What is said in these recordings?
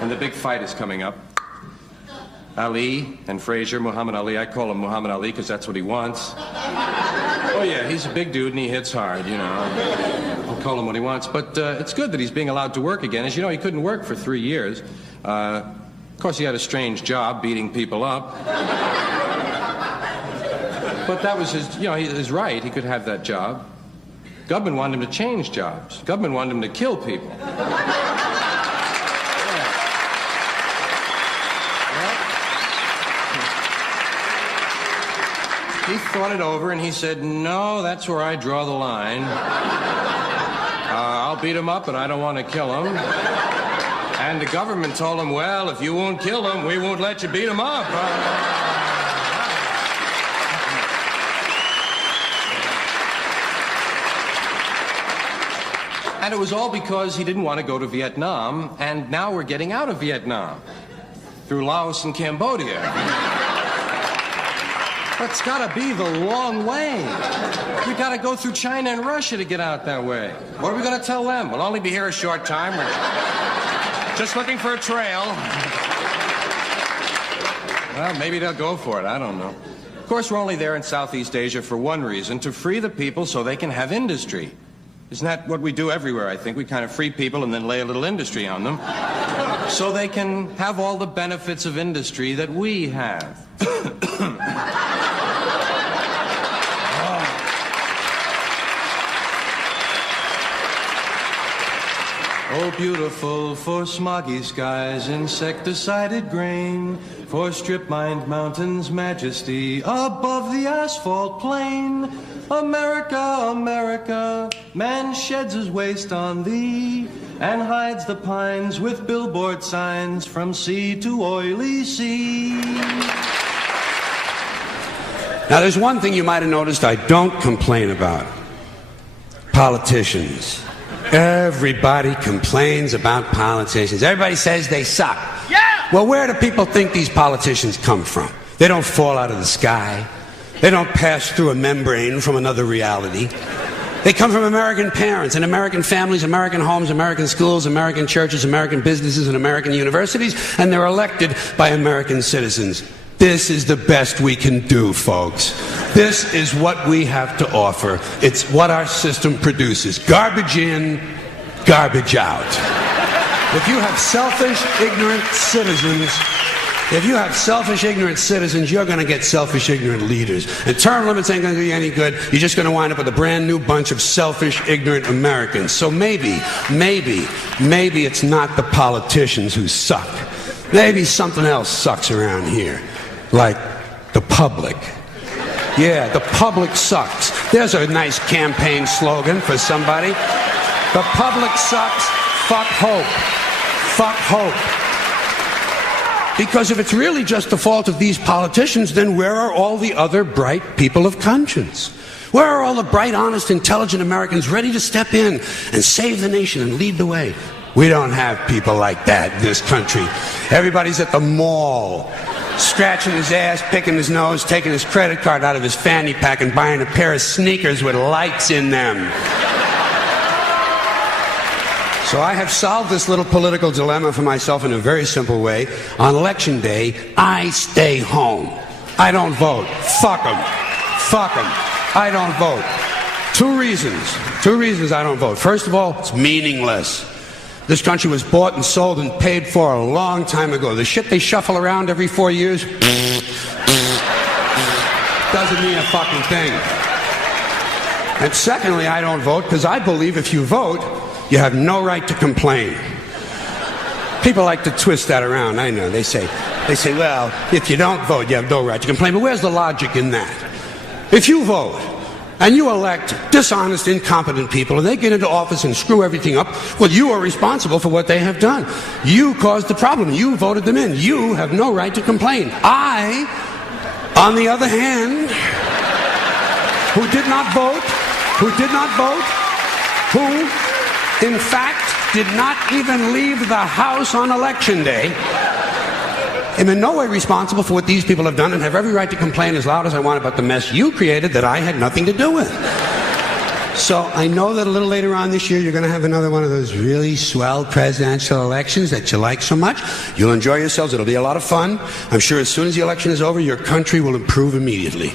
And the big fight is coming up. Ali and Frazier, Muhammad Ali. I call him Muhammad Ali because that's what he wants. Oh, yeah, he's a big dude and he hits hard, you know. I'll call him what he wants. But it's good that he's being allowed to work again. As you know, he couldn't work for 3 years. Of course, he had a strange job beating people up. But that was his right. He could have that job. Government wanted him to change jobs. Government wanted him to kill people. He thought it over and he said, no, that's where I draw the line. I'll beat him up, but I don't want to kill him. And the government told him, well, if you won't kill him, we won't let you beat him up. And it was all because he didn't want to go to Vietnam, and now we're getting out of Vietnam through Laos and Cambodia. But it's got to be the long way. We got to go through China and Russia to get out that way. What are we going to tell them? We'll only be here a short time. We're just looking for a trail. Well, maybe they'll go for it. I don't know. Of course, we're only there in Southeast Asia for one reason, to free the people so they can have industry. Isn't that what we do everywhere, I think? We kind of free people and then lay a little industry on them so they can have all the benefits of industry that we have. Oh, beautiful for smoggy skies, insecticided grain, for strip-mined mountains, majesty above the asphalt plain. America, America, man sheds his waste on thee and hides the pines with billboard signs from sea to oily sea. Now, there's one thing you might have noticed I don't complain about. Politicians. Everybody complains about politicians. Everybody says they suck. Yeah! Well, where do people think these politicians come from? They don't fall out of the sky. They don't pass through a membrane from another reality. They come from American parents and American families, American homes, American schools, American churches, American businesses, and American universities, and they're elected by American citizens. This is the best we can do, folks. This is what we have to offer. It's what our system produces. Garbage in, garbage out. If you have selfish, ignorant citizens, you're going to get selfish, ignorant leaders. And term limits ain't going to do you any good. You're just going to wind up with a brand new bunch of selfish, ignorant Americans. So maybe it's not the politicians who suck. Maybe something else sucks around here. Like the public. Yeah, the public sucks. There's a nice campaign slogan for somebody. The public sucks. Fuck hope. Fuck hope. Because if it's really just the fault of these politicians, then where are all the other bright people of conscience? Where are all the bright, honest, intelligent Americans ready to step in and save the nation and lead the way? We don't have people like that in this country. Everybody's at the mall, scratching his ass, picking his nose, taking his credit card out of his fanny pack and buying a pair of sneakers with lights in them. So I have solved this little political dilemma for myself in a very simple way. On election day, I stay home. I don't vote. Fuck them. Fuck them. I don't vote. Two reasons I don't vote. First of all, it's meaningless. This country was bought and sold and paid for a long time ago. The shit they shuffle around every 4 years doesn't mean a fucking thing. And secondly, I don't vote because I believe if you vote, you have no right to complain. People like to twist that around, I know. They say, well, if you don't vote, you have no right to complain. But where's the logic in that? If you vote, and you elect dishonest, incompetent people, and they get into office and screw everything up, well, you are responsible for what they have done. You caused the problem. You voted them in. You have no right to complain. I, on the other hand, who did not vote, who, in fact, did not even leave the house on election day, am in no way responsible for what these people have done and have every right to complain as loud as I want about the mess you created that I had nothing to do with. So I know that a little later on this year, you're going to have another one of those really swell presidential elections that you like so much. You'll enjoy yourselves. It'll be a lot of fun. I'm sure as soon as the election is over, your country will improve immediately.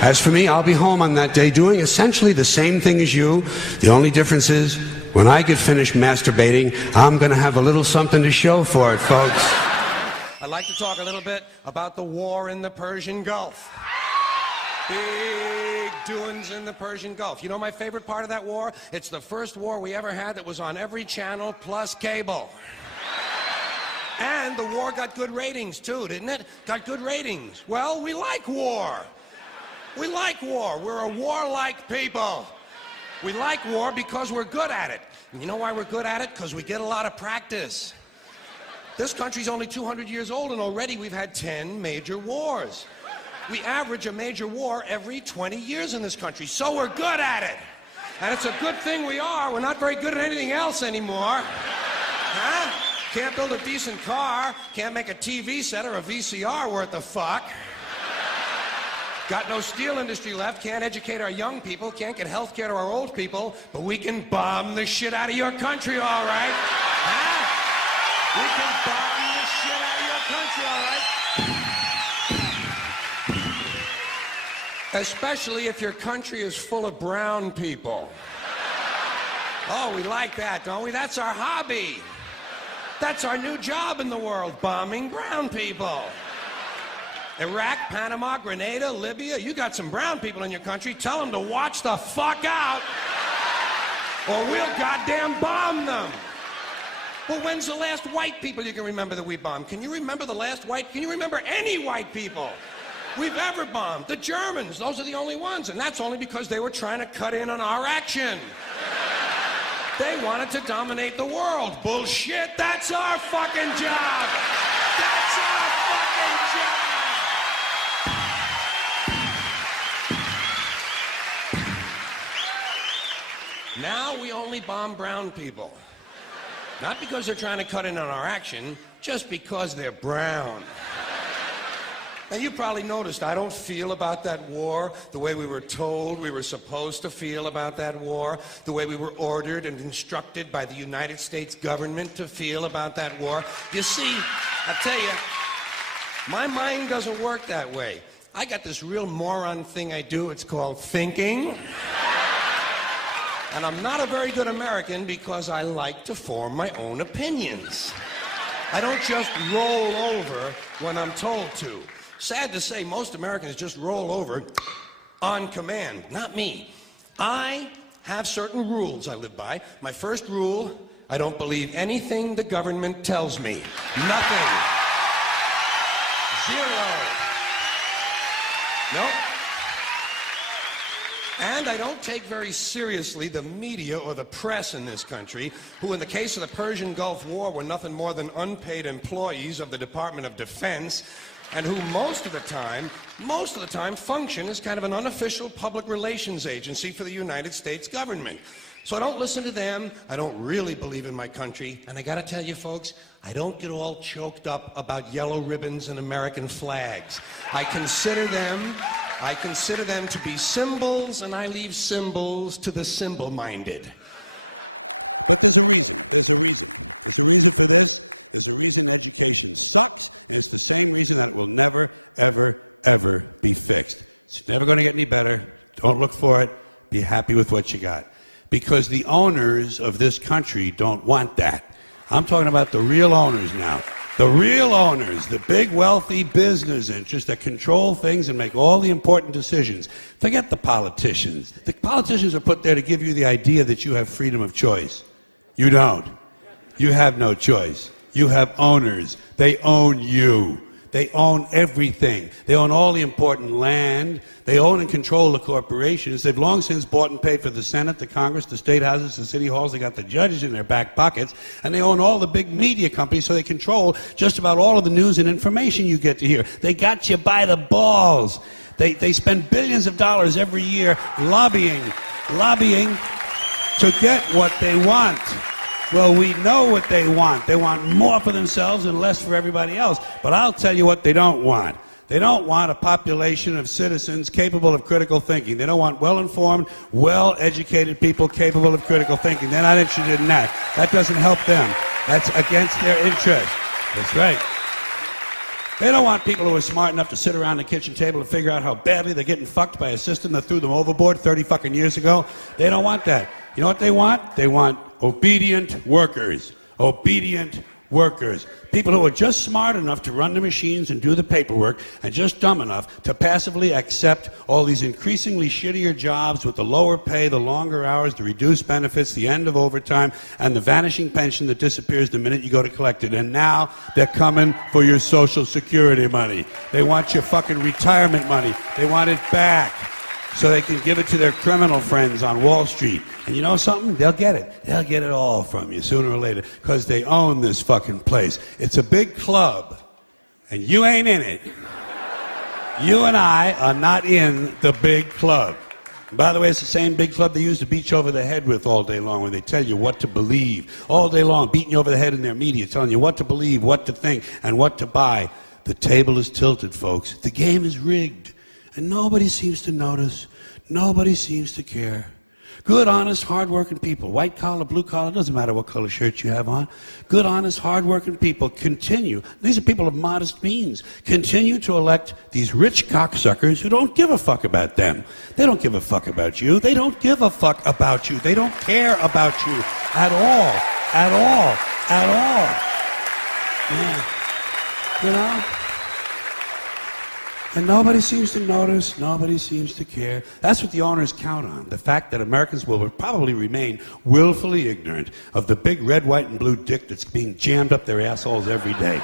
As for me, I'll be home on that day doing essentially the same thing as you. The only difference is, when I get finished masturbating, I'm going to have a little something to show for it, folks. I'd like to talk a little bit about the war in the Persian Gulf. Big doings in the Persian Gulf. You know my favorite part of that war? It's the first war we ever had that was on every channel plus cable. And the war got good ratings too, didn't it? Got good ratings. Well, we like war. We like war. We're a warlike people. We like war because we're good at it. And you know why we're good at it? Because we get a lot of practice. This country's only 200 years old, and already we've had 10 major wars. We average a major war every 20 years in this country, so we're good at it. And it's a good thing we are. We're not very good at anything else anymore. Huh? Can't build a decent car, can't make a TV set or a VCR worth the fuck. Got no steel industry left, can't educate our young people, can't get health care to our old people, but we can bomb the shit out of your country, all right? Huh? We can bomb the shit out of your country, all right? Especially if your country is full of brown people. Oh, we like that, don't we? That's our hobby. That's our new job in the world, bombing brown people. Iraq, Panama, Grenada, Libya, you got some brown people in your country, tell them to watch the fuck out, or we'll goddamn bomb them. Well, when's the last white people you can remember that we bombed? Can you remember the last white, can you remember any white people we've ever bombed? The Germans, those are the only ones, and that's only because they were trying to cut in on our action. They wanted to dominate the world. Bullshit, that's our fucking job. That's our fucking job. Now we only bomb brown people. Not because they're trying to cut in on our action, just because they're brown. Now, you probably noticed I don't feel about that war the way we were told we were supposed to feel about that war, the way we were ordered and instructed by the United States government to feel about that war. You see, I tell you, my mind doesn't work that way. I got this real moron thing I do. It's called thinking. And I'm not a very good American because I like to form my own opinions. I don't just roll over when I'm told to. Sad to say, most Americans just roll over on command. Not me. I have certain rules I live by. My first rule, I don't believe anything the government tells me. Nothing. Zero. Nope. And I don't take very seriously the media or the press in this country, who in the case of the Persian Gulf War were nothing more than unpaid employees of the Department of Defense, and who most of the time function as kind of an unofficial public relations agency for the United States government. So I don't listen to them, I don't really believe in my country, and I gotta tell you folks, I don't get all choked up about yellow ribbons and American flags. I consider them to be symbols, and I leave symbols to the symbol-minded. But there's a reason for this. There's a reason education sucks, and it's the same reason that it will never, ever, ever be fixed. It's never going to get any better. Don't look for it. Be happy with what you got. Because the owners of this country don't want that. I'm talking about the real owners now. The real owners, the big wealthy business interests that control things and make all the important decisions. Forget the politicians. The politicians are put there to give you the idea that you have freedom of choice. You don't. You have no choice. You have owners. They own you. They own everything. They own all the important land. They own and control the corporations. They've long since bought and paid for the Senate, the Congress, the state houses, the city halls. They got the judges in their back pockets. And they own all the big media companies, so they control just about all of the news and information you get to hear. They got you by the balls. They spend billions of dollars every year lobbying to get what they want. Well, we know what they want. They want more for themselves and less for everybody else. But I'll tell you what they don't want. They don't want a population of citizens capable of critical thinking. They don't want well-informed, well-educated people capable of critical thinking. They're not interested in that. That doesn't help them. That's against their interest. That's right. They don't want people who are smart enough to sit around the kitchen table and figure out how badly they're getting fucked by a system that threw them overboard 30 fucking years ago. They don't want that. You know what they want? They want obedient workers. Obedient workers. People who are just smart enough to run the machines and do the paperwork and just dumb enough to passively accept all these increasingly shittier jobs with the lower pay, the longer hours, the reduced benefits, the end of overtime, and the vanishing pension that disappears the minute you go to collect it. And now they're coming for your Social Security money. They want your fucking retirement money. They want it back so they can give it to their criminal friends on Wall Street. And you know something? They'll get it. They'll get it all from you sooner or later because they own this fucking place. It's a big club, and you ain't in it. You and I are not in the big club. And by the way, it's the same big club they use to beat you over the head with all day long when they tell you what to believe. All day long, beating you over the head in their media, telling you what to believe, what to think, and what to buy. The table is tilted, folks. The game is rigged. And nobody seems to notice. Nobody seems to care. Good, honest, hard-working people, white collar, blue collar, doesn't matter what color shirt you have on. Good, honest, hard-working people continue. These are people of modest means. Continue to elect these rich cocksuckers who don't give a fuck about them. They don't give a fuck about you. They don't give a fuck about you. They don't care about you at all. At all. At all. Yeah. You know? And nobody seems to notice, nobody seems to care. That's what the owners count on, the fact that Americans will probably remain willfully ignorant of the big red, white, and blue dick that's being jammed up their assholes every day.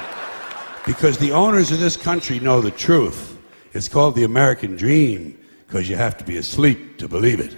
Because the owners of this country know the truth. It's called the American dream, because you have to be asleep to believe it.